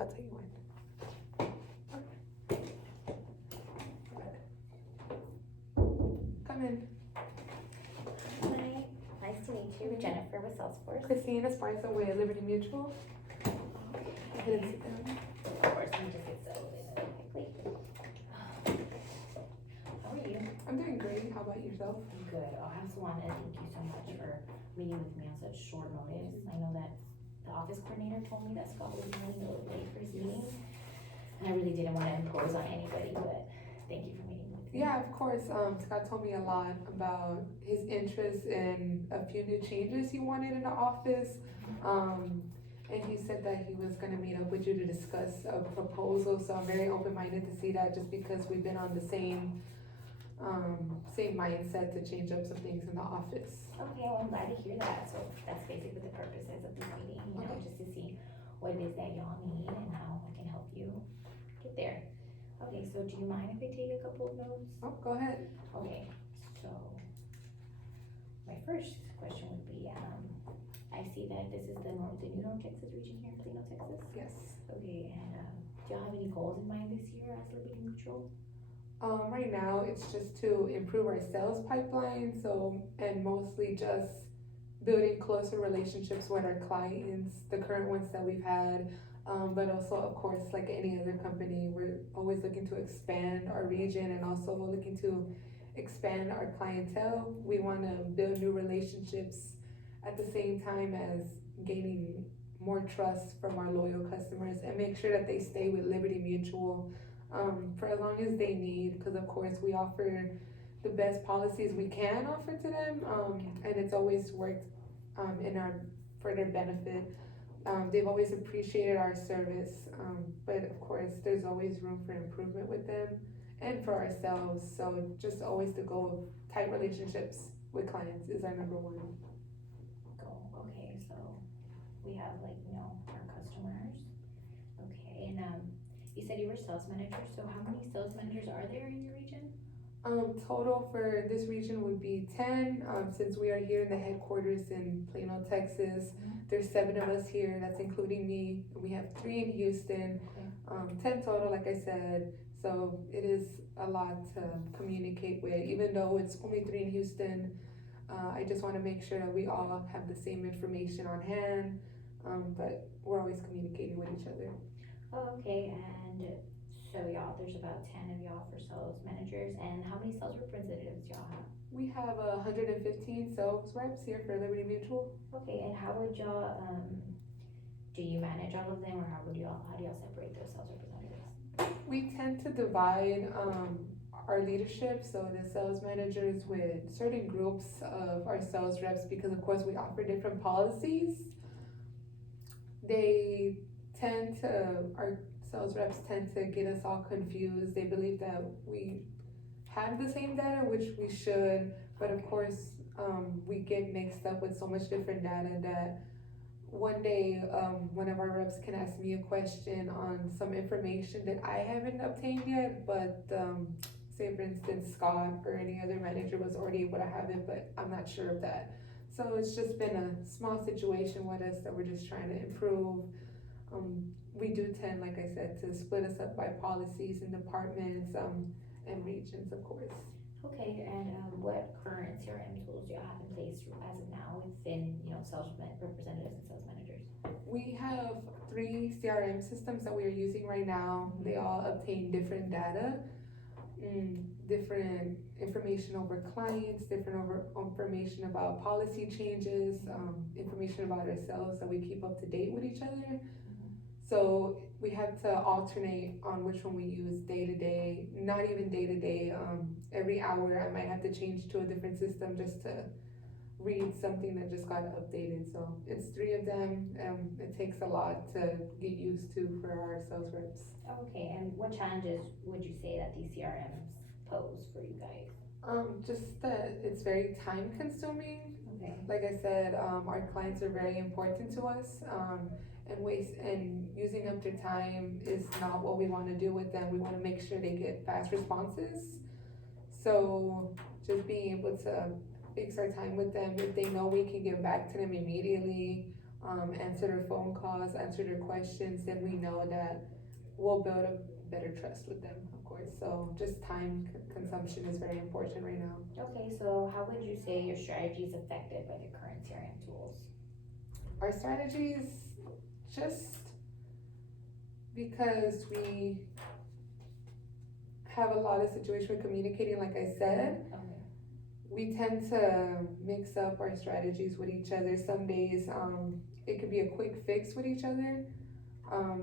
I'll tell you when. Come in. Hi, nice to meet you, Jennifer with Salesforce. Christine Esparza with Liberty Mutual. I didn't sit down. Of course, let me just get settled in really quickly. How are you? I'm doing great. How about yourself? Good. I also want to thank you so much for meeting with me on such short notice. I know that the office coordinator told me that Scott would be running a little late for his meeting. And I really didn't want to impose on anybody, but thank you for meeting with me. Yeah, of course. Scott told me a lot about his interest in a few new changes he wanted in the office. And he said that he was gonna meet up with you to discuss a proposal, so I'm very open-minded to see that just because we've been on the same mindset to change up some things in the office. Okay, well, I'm glad to hear that. So that's basically the purposes of this meeting, you know, just to see what it is that y'all need and how I can help you get there. Okay, so do you mind if I take a couple of notes? Oh, go ahead. Okay, so my first question would be, I see that this is the new North Texas region here, Plano, Texas. Yes. Okay, and do y'all have any goals in mind this year as Liberty Mutual? Right now, it's just to improve our sales pipeline, and mostly just building closer relationships with our clients, the current ones that we've had, but also, of course, like any other company, we're always looking to expand our region and also looking to expand our clientele. We want to build new relationships at the same time as gaining more trust from our loyal customers and make sure that they stay with Liberty Mutual for as long as they need, because of course we offer the best policies we can offer to them, and it's always worked for their benefit. They've always appreciated our service, but of course there's always room for improvement with them and for ourselves. So just always the goal of tight relationships with clients is our number one goal. Okay, so we have our customers. Okay, and you said you were sales manager, so how many sales managers are there in your region? Total for this region would be 10, since we are here in the headquarters in Plano, Texas. There's 7 of us here, that's including me. We have 3 in Houston, 10 total, like I said. So it is a lot to communicate with, even though it's only 3 in Houston. I just wanna make sure that we all have the same information on hand, but we're always communicating with each other. Oh, okay, and so there's about 10 of y'all for sales managers, and how many sales representatives y'all have? We have 115 sales reps here for Liberty Mutual. Okay, and how would y'all, do you manage all of them, or how do y'all separate those sales representatives? We tend to divide our leadership, so the sales managers with certain groups of our sales reps, because of course we offer different policies. Our sales reps tend to get us all confused. They believe that we have the same data, which we should, but of course, we get mixed up with so much different data that one day, one of our reps can ask me a question on some information that I haven't obtained yet, but say for instance, Scott or any other manager was already able to have it, but I'm not sure of that. So it's just been a small situation with us that we're just trying to improve. We do tend, like I said, to split us up by policies and departments, and regions, of course. Okay, and what current CRM tools do y'all have in place as of now within, sales representatives and sales managers? We have 3 CRM systems that we are using right now. They all obtain different data, different information over clients, different information about policy changes, information about ourselves, so we keep up to date with each other. So we have to alternate on which one we use day to day, not even day to day. Every hour I might have to change to a different system just to read something that just got updated. So it's 3 of them. It takes a lot to get used to for our sales reps. Okay, and what challenges would you say that these CRMs pose for you guys? Just that it's very time consuming. Okay. Like I said, our clients are very important to us. And using up their time is not what we want to do with them. We want to make sure they get fast responses. So just being able to fix our time with them, if they know we can get back to them immediately, answer their phone calls, answer their questions, then we know that we'll build a better trust with them, of course. So just time consumption is very important right now. Okay, so how would you say your strategy is affected by the current CRM tools? Our strategies, just because we have a lot of situations with communicating, like I said, Okay. we tend to mix up our strategies with each other. Some days, it could be a quick fix with each other.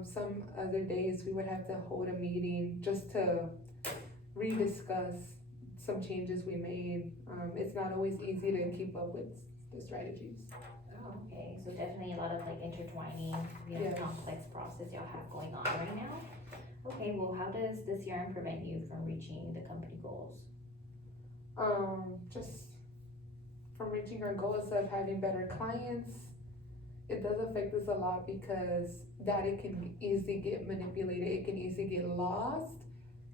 Some other days we would have to hold a meeting just to rediscuss some changes we made. It's not always easy to keep up with the strategies. Oh, okay, so definitely a lot of like intertwining, Yes. complex process y'all have going on right now. Okay, well, how does the CRM prevent you from reaching the company goals? Just from reaching our goals of having better clients, it does affect us a lot because data can easily get manipulated, it can easily get lost.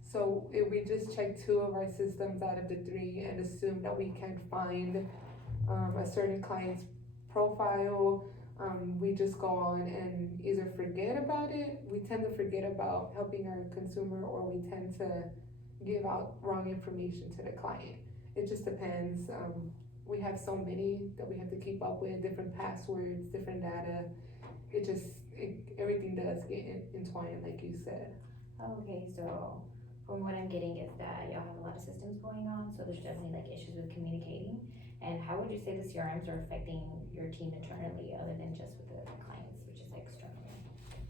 So if we just check 2 of our systems out of the 3 and assume that we can find a certain client's profile, we just go on and either forget about it, we tend to forget about helping our consumer, or we tend to give out wrong information to the client. It just depends. We have so many that we have to keep up with, different passwords, different data. Everything does get entwined, like you said. Okay, so from what I'm getting is that y'all have a lot of systems going on, so there's definitely like issues with communicating. And how would you say the CRMs are affecting your team internally, other than just with the clients, which is externally?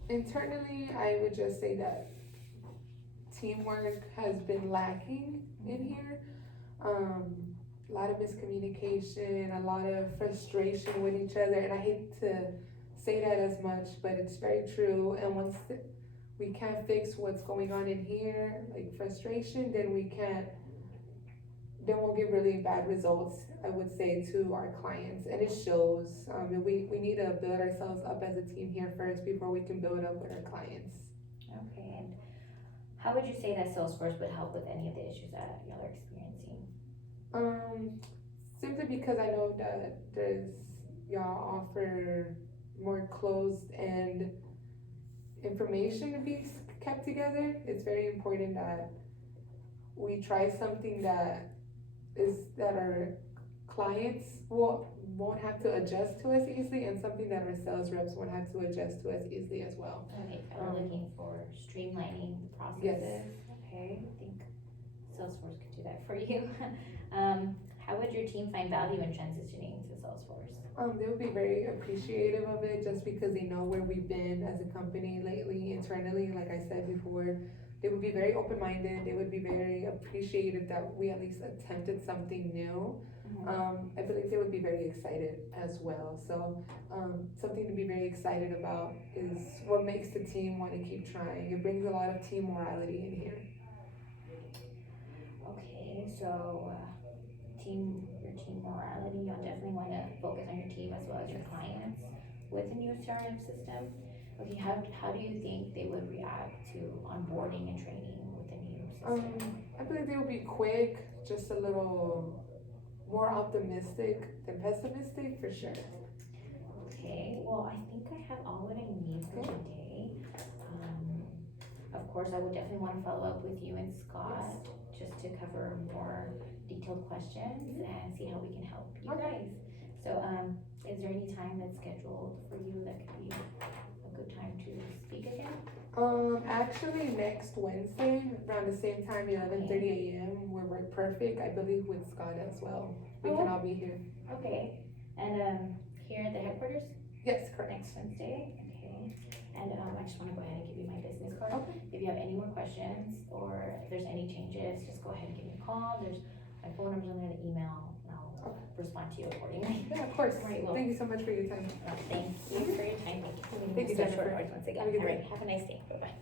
Internally, I would just say that teamwork has been lacking in here. A lot of miscommunication, a lot of frustration with each other, and I hate to say that as much, but it's very true. And once we can't fix what's going on in here, like frustration, then we'll get really bad results, I would say, to our clients, and it shows. We need to build ourselves up as a team here first before we can build up with our clients. Okay, and how would you say that Salesforce would help with any of the issues that y'all are experiencing? Simply because I know that y'all offer more closed end information to be kept together. It's very important that we try something that our clients won't have to adjust to us easily, and something that our sales reps won't have to adjust to us easily as well. Okay, so we're looking for streamlining the processes. Yes. Okay, I think Salesforce could do that for you. How would your team find value in transitioning to Salesforce? They would be very appreciative of it, just because they know where we've been as a company lately, internally, like I said before. They would be very open-minded, they would be very appreciative that we at least attempted something new. I believe they would be very excited as well. So something to be very excited about is what makes the team want to keep trying. It brings a lot of team morality in here. Okay, so your team morality, y'all definitely want to focus on your team as well as your clients with a new CRM system. Okay, how do you think they would react to onboarding and training with a new system? I believe they will be quick, just a little more optimistic than pessimistic, for sure. Okay, well, I think I have all that I need for today. Of course, I would definitely want to follow up with you and Scott just to cover more detailed questions and see how we can help you guys. So, is there any time that's scheduled for you that could be a good time to speak again? Actually, next Wednesday, around the same time, 11:30 a.m., will work perfect, I believe, with Scott as well. We can all be here. Okay, and here at the headquarters? Yes, correct. Next Wednesday, okay. And I just wanna go ahead and give you my business card. Okay. If you have any more questions, or if there's any changes, just go ahead and give me a call. There's my phone number's on there, the email, and I'll respond to you accordingly. Yeah, of course. Right, well, Thank you so much for your time. thank you for your time. Thank you for Thank you, so Jennifer. short once again. Have a good All right, day. have a nice day. Bye-bye.